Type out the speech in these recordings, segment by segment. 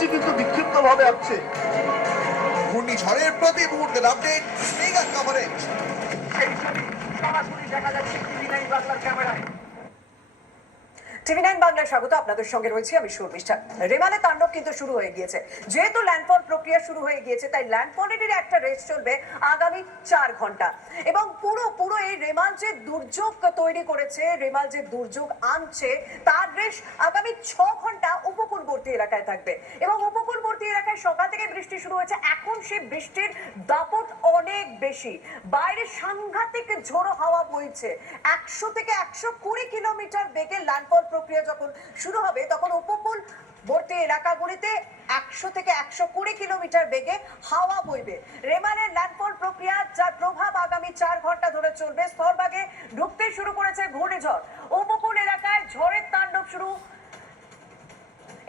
বৃষ্টি কিন্তু বিক্ষিপ্তভাবে আসছে। ঘূর্ণিঝড়ের প্রতি মুহূর্তের আপডেট, মেগা কভারেজ। সেই ছবি সরাসরি দেখা যাচ্ছে টিভি9 বাংলার ক্যামেরায়। টিভি9 বাংলায় স্বাগত, আপনাদের সঙ্গে রয়েছে আমি শর্মিষ্ঠা। রেমালে তাণ্ডব কিন্তু শুরু হয়ে গিয়েছে। যেহেতু ল্যান্ডফল প্রক্রিয়া শুরু হয়ে গিয়েছে, তাই ল্যান্ডফলের একটা রেস চলবে আগামী 4 ঘন্টা। এবং পুরো এই রেমাল যে দুর্যোগ তৈরি করেছে, রেমাল যে দুর্যোগ আনছে, তার রেস আগামী 6 ঘন্টা উপকূলবর্তী এলাকায় থাকবে। এবং উপকূলবর্তী এলাকায় সকাল থেকে বৃষ্টি শুরু হয়েছে। এখন সেই বৃষ্টির দাপট অনেক বেশি। বাইরে সাংঘাতিক ঝোড়ো হাওয়া বইছে। 100 থেকে 120 কিলোমিটার বেগে ল্যান্ডফল প্রক্রিয়া যখন শুরু হবে, তখন উপকূলবর্তী এলাকাগুলিতে 100 থেকে 120 কিলোমিটার বেগে হাওয়া বইবে। রেমালের ল্যান্ডফল প্রক্রিয়া, যার প্রভাব আগামী 4 ঘন্টা ধরে চলবে। স্থলভাগে ঢুকতে শুরু করেছে ঘূর্ণিঝড়। উপকূল এলাকায় ঝড়ের তাণ্ডব শুরু,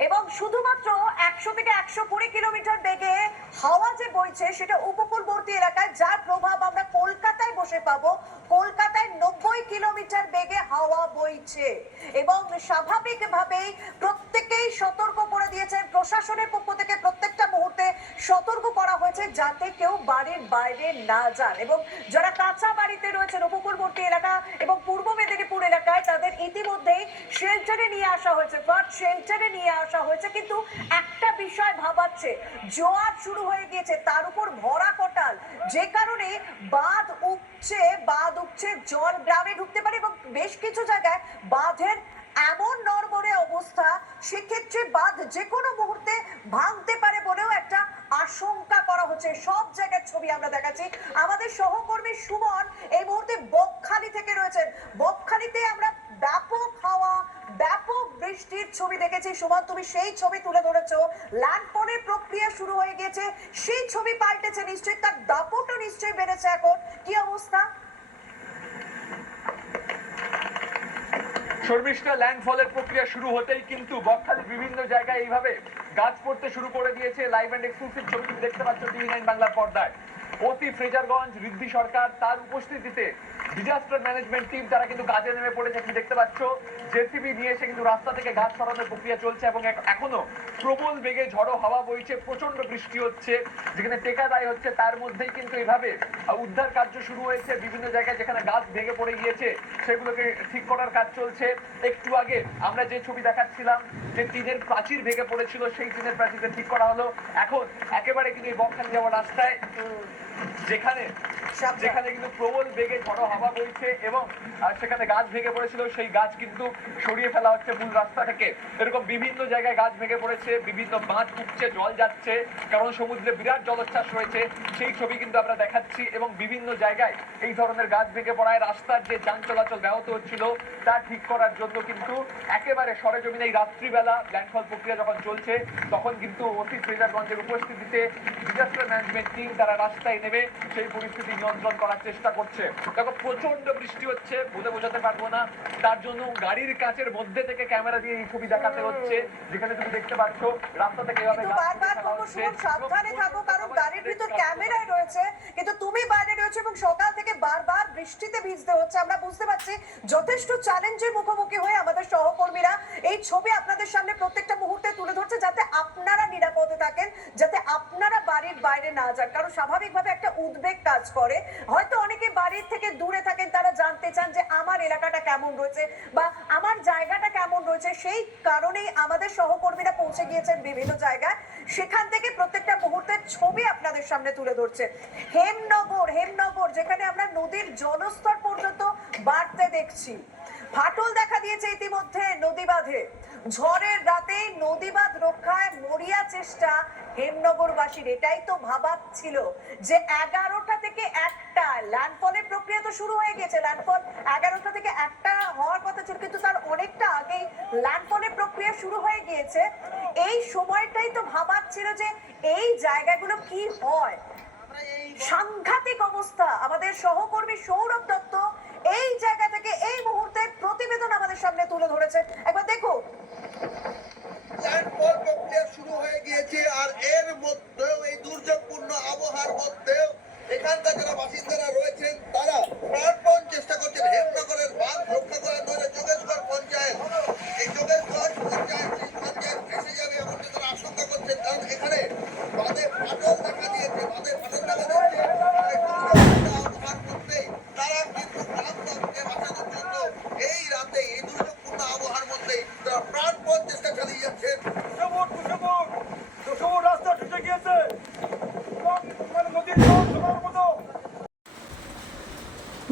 এবং শুধুমাত্র 100 থেকে 120 কিলোমিটার বেগে হাওয়া যে বইছে সেটা উপকূলবর্তী এলাকায়, যার প্রভাব আমরা কলকাতায় বসে পাবো। কলকাতায় 90 কিলোমিটার বেগে হাওয়া বইছে। এবং স্বাভাবিকভাবেই প্রত্যেকেই সতর্ক করে দিয়েছেন প্রশাসনের পক্ষ থেকে। প্রত্যেকটা মুহূর্তে সতর্ক করা হয়েছে যাতে কেউ বাড়ির বাইরে না যান। এবং যারা কাঁচা বাড়িতে রয়েছেন উপকূলবর্তী এলাকা এবং পূর্ব মেদিনীপুর এলাকায়, তাদের ইতিমধ্যেই শেল্টারে নিয়ে আসা হয়েছে, ফ্লাড শেল্টারে নিয়ে আসা হয়েছে। কিন্তু একটা বিষয় ভাবাচ্ছে, জোয়ার শুরু হয়ে গিয়েছে, তার উপর ভরা কটাল, যে কারণে বাঁধ উপচে জল গ্রামে ঢুকতে পারে। এবং বেশ কিছু জায়গায় বাঁধের এমন নড়বড়ে অবস্থা, সেক্ষেত্রে বাঁধ যে কোনো মুহূর্তে ভাঙতে পারে বলেও একটা আশঙ্কা করা হচ্ছে। সব জায়গার ছবি আমরা দেখাচ্ছি। আমাদের সহকর্মী সুমন এই মুহূর্তে বকখালি থেকে রয়েছেন। বকখালিতে আমরা ব্যাপক হাওয়া, ব্যাপক বৃষ্টির ছবি দেখেছি। সুমন, তুমি সেই ছবি তুলে ধরেছো। ল্যান্ডফলের প্রক্রিয়া শুরু হয়ে গিয়েছে, সেই ছবি পাল্টেছে নিশ্চয়ই, তার দাপটও নিশ্চয়ই বেড়েছে। এখন কি অবস্থা? শর্মিষ্ঠা, ল্যান্ডফলের প্রক্রিয়া শুরু হতেই কিন্তু বকখালির বিভিন্ন জায়গায় এইভাবে গাছ পড়তে শুরু করে দিয়েছে। লাইভ অ্যান্ড এক্সক্লুসিভ ছবি তুমি দেখতে পাচ্ছ টিভি9 বাংলার পর্দায়। অতি ফ্রেজারগঞ্জ, ঋদ্ধি সরকার, তার উপস্থিতিতে ডিজাস্টার ম্যানেজমেন্ট টিম তারা কিন্তু কাজে নেমে পড়েছে। তুমি দেখতে পাচ্ছ জেসিবি নিয়ে এসে কিন্তু রাস্তা থেকে গাছ সরানোর প্রক্রিয়া চলছে। এবং এখনো প্রবল বেগে ঝড়ো হাওয়া বইছে, প্রচন্ড বৃষ্টি হচ্ছে, যেখানে টেকা দায় হচ্ছে। তার মধ্যেই কিন্তু এইভাবে উদ্ধার কার্য শুরু হয়েছে। বিভিন্ন জায়গায় যেখানে গাছ ভেঙে পড়ে গিয়েছে সেগুলোকে ঠিক করার কাজ চলছে। একটু আগে আমরা যে ছবি দেখাচ্ছিলাম, যে টিনের প্রাচীর ভেঙে পড়েছিল, সেই টিনের প্রাচীরটা ঠিক করা হলো। এখন একেবারে কিন্তু এই বকখালি যাওয়ার রাস্তায় যেখানে কিন্তু প্রবল বেগে ঝড়ো হাওয়া বইছে এবং সেখানে গাছ ভেঙে পড়েছিল, সেই গাছ কিন্তু সরিয়ে ফেলা হচ্ছে মূল রাস্তা থেকে। এরকম বিভিন্ন জায়গায় গাছ ভেঙে পড়েছে, বিভিন্ন বাঁধ উঠছে, জল যাচ্ছে, কারণ সমুদ্রে বিরাট জলোচ্ছ্বাস রয়েছে, সেই ছবি কিন্তু আমরা দেখাচ্ছি। এবং বিভিন্ন জায়গায় এই ধরনের গাছ ভেঙে পড়ায় রাস্তার যে যান চলাচল ব্যাহত হচ্ছিল, তা ঠিক করার জন্য কিন্তু একেবারে সরেজমিনে এই রাত্রিবেলা ল্যান্ডফল প্রক্রিয়া যখন চলছে, তখন কিন্তু অতি ফ্রেজারগঞ্জের উপস্থিতিতে ডিজাস্টার ম্যানেজমেন্ট টিম তারা রাস্তায় নেমে সেই পরিস্থিতি নিয়ন্ত্রণ করার চেষ্টা করছে। দেখো, প্রচন্ড বৃষ্টি হচ্ছে, বলে বোঝাতে পারবো না। তার জন্য গাড়ির কাচের মধ্যে থেকে ক্যামেরা দিয়ে এই ছবি দেখাতে হচ্ছে, যেখানে তুমি দেখতে পাচ্ছ রাস্তা থেকে এভাবে বারবার বলবো সুমন, সাবধানে থাকো, কারণ গাড়ির ভিতর ক্যামেরায় রয়েছে, কিন্তু তুমি বাইরে রয়েছে এবং সকাল থেকে বারবার বৃষ্টিতে ভিজতে হচ্ছে। আমরা বুঝতে পারছি যথেষ্ট চ্যালেঞ্জের মুখোমুখি হয়ে আমাদের সহকর্মীরা এই ছবি আপনাদের সামনে প্রত্যেকটা মুহূর্তে তুলে ধরছে, যাতে আপনারা নিরাপদে থাকেন, যাতে আপনারা বাড়ির বাইরে না যান। কারণ স্বাভাবিকভাবে একটা উদ্বেগ কাজ করে। হয়তো অনেকে বাড়ির থেকে দূরে থাকেন, তারা জানতে চান যে আমার এলাকাটা কেমন রয়েছে বা আমার জায়গাটা কেমন রয়েছে। সেই কারণেই আমাদের সহকর্মীরা পৌঁছে গিয়েছেন বিভিন্ন জায়গায়, সেখান থেকে প্রত্যেকটা মুহূর্তের ছবি আপনাদের সামনে তুলে ধরছে। হেমনগর, যেখানে আমরা নদীর জলস্তর পর্যন্ত বাড়তে দেখছি। ফাটল দেখা দিয়েছে ইতিমধ্যে নদী বাঁধে। ঝড়ের রাতে নদী বাঁধ রক্ষায় মরিয়া চেষ্টা হেমনগরবাসীর। এটাই তো ভাবার ছিল যে 11টা থেকে 1টা ল্যান্ডফলের প্রক্রিয়া তো শুরু হয়ে গেছে। ল্যান্ডফল 11টা থেকে 1টা হওয়ার কথা ছিল, কিন্তু তার অনেকটা আগেই ল্যান্ডফলের প্রক্রিয়া শুরু হয়ে গিয়েছে। এই সময়টাই তো ভাবার ছিল যে এই জায়গাগুলো কি হয়। সাংঘাতিক অবস্থা। আমাদের সহকর্মী সৌরভ দত্ত এই জায়গা থেকে এই মুহূর্তের প্রতিবেদন আমাদের সামনে তুলে ধরেছেন। একবার দেখো, ল্যান্ডফল প্রক্রিয়া শুরু হয়ে গিয়েছে, আর এর মধ্যেও এই দুর্যোগপূর্ণ আবহাওয়ার মধ্যেও এখানকার যারা বাসিন্দারা রয়েছেন তারা প্রাণপণ চেষ্টা করছেন হেমনগরের বাঁধ রক্ষা করার। নইলে যোগেশগড় পঞ্চায়েত, এই যোগেশগড় পঞ্চায়েত ভেসে যাবে এমনকি তারা আশঙ্কা করছেন।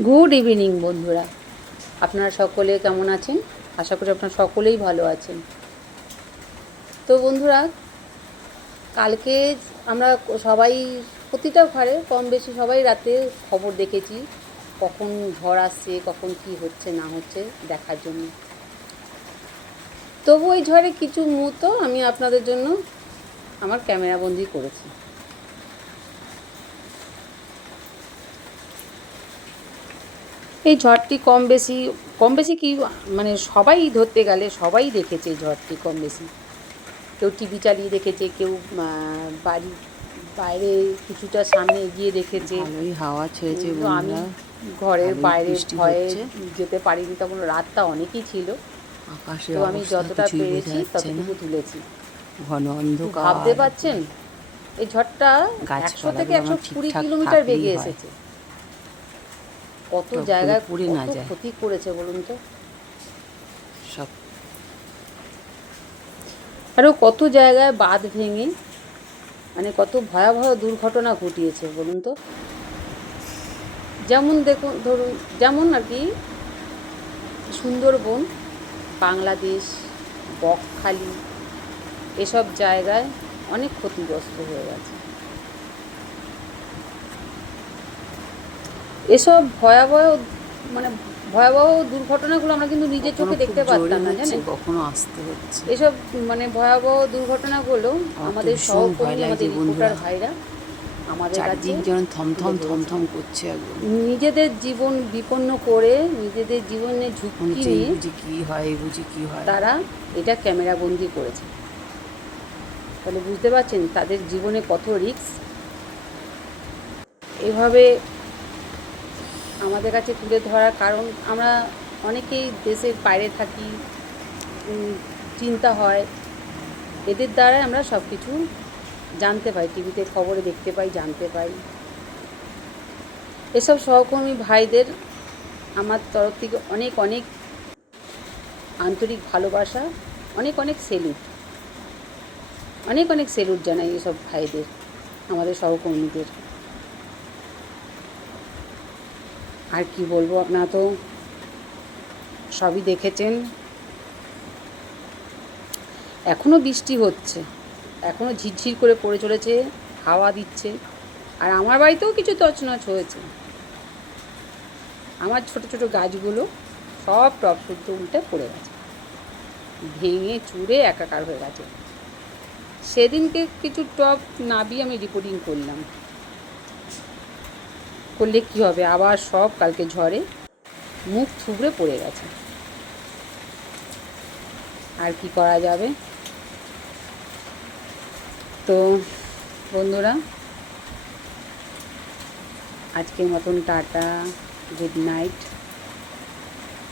গুড ইভিনিং বন্ধুরা, আপনারা সকলে কেমন আছেন? আশা করি আপনারা সকলেই ভালো আছেন। তো বন্ধুরা, কালকে আমরা সবাই প্রতিটা ঘরে কম বেশি সবাই রাতে খবর দেখেছি, কখন ঝড় আসছে, কখন কি হচ্ছে না হচ্ছে দেখার জন্য। তবু ওই ঝড়ে কিছু মুহূর্ত আমি আপনাদের জন্য আমার ক্যামেরাবন্দি করেছি। এই ঝড়টি কম বেশি কি মানে সবাই ধরতে গেলে সবাই দেখেছে এই ঝড়টি কম বেশি। কেউ টিভি চালিয়ে দেখেছে, কেউ বাড়ি বাইরে কিছুটা সামনে এগিয়ে দেখেছে। ভালোই হাওয়া ছেড়েছে কিন্তু আমি বন্ধুরা, ঘরের ভালোই বাইরে বৃষ্টি ভয়ে হচ্ছে। যেতে পারিনি, তখন রাতটা অনেকই ছিল। আকাশের তো আমি অবস্থা যতটা কিছুই বোঝা পেরেছি যাচ্ছে না, ততটুকু তুলেছি। ঘন অন্ধকার। ভাবতে পারছেন এই ঝড়টা 100 থেকে গাছপালাগুলো 120 ঠিকঠাক কিলোমিটার থাকলেই বেগে হয়। এসেছে। কত সব জায়গায় পুড়ে না কত যায়। ক্ষতি করেছে বলুন তো। সব আরও কত জায়গায় বাঁধ ভেঙে মানে কত ভয়াবহ দুর্ঘটনা ঘটিয়েছে বলুন তো। যেমন দেখুন, ধরুন যেমন আর কি সুন্দরবন, বাংলাদেশ, বকখালি এসব জায়গায় অনেক ক্ষতিগ্রস্ত হয়ে গেছে। এসব ভয়াবহ দুর্ঘটনাগুলো আমরা কিন্তু নিজের চোখে কখনো দেখতে খুব জোরে পারতাম না, হচ্ছে, জানেন। কখনো আসতে হচ্ছে। এসব ভয়াবহ দুর্ঘটনাগুলো আমার তো আমাদের ভীষণ সহকর্মী, ভয় লাগছে আমাদের বন্ধুরা। রিপোর্টার ভাইরা আমাদের কাছে চারিদিক যেন থমথম তুলে ধরেছে। থমথম করছে একদম। নিজেদের জীবন বিপন্ন করে, নিজেদের জীবনে ঝুঁকি মনে হচ্ছে এই নিয়ে বুঝি কি হয়, এই বুঝি কি হয়। তারা এটা ক্যামেরাবন্দি করেছে। তাহলে বুঝতে পারছেন তাদের জীবনে কত রিস্ক। এভাবে আমাদের কাছে তুলে ধরার কারণ আমরা অনেকেই দেশের বাইরে থাকি, চিন্তা হয়, এদের দ্বারাই আমরা সব কিছু জানতে পাই, টিভিতে খবরে দেখতে পাই, জানতে পাই। এসব সহকর্মী ভাইদের আমার তরফ থেকে অনেক অনেক আন্তরিক ভালোবাসা, অনেক অনেক সেলুট জানাই এসব ভাইদের, আমাদের সহকর্মীদের। আর কি বলবো, আপনারা তো সবই দেখেছেন। এখনও বৃষ্টি হচ্ছে, এখনও ঝিরঝির করে পড়ে চলেছে, হাওয়া দিচ্ছে। আর আমার বাড়িতেও কিছু তছনছ হয়েছে। আমার ছোট ছোট গাছগুলো সব টব শুদ্ধ উল্টে পড়ে গেছে, ভেঙে চুরে একাকার হয়ে গেছে। সেদিনকে কিছু টব নাবিয়ে আমি রিপোর্টিং করলাম, করলে কী হবে, আবার সব কালকে ঝড়ে মুখ থুবড়ে পড়ে গেছে। আর কি করা যাবে। তো বন্ধুরা, আজকের মতন টাটা, গুড নাইট।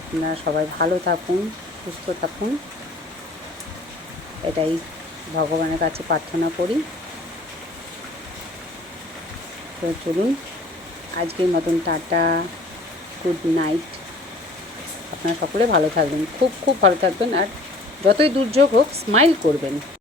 আপনারা সবাই ভালো থাকুন, সুস্থ থাকুন, এটাই ভগবানের কাছে প্রার্থনা করি। তো চলুন, আজকের মতন টাটা, গুড নাইট। আপনারা সকলে ভালো থাকবেন, খুব খুব ভালো থাকবেন। আর যতই দুর্যোগ হোক স্মাইল করবেন।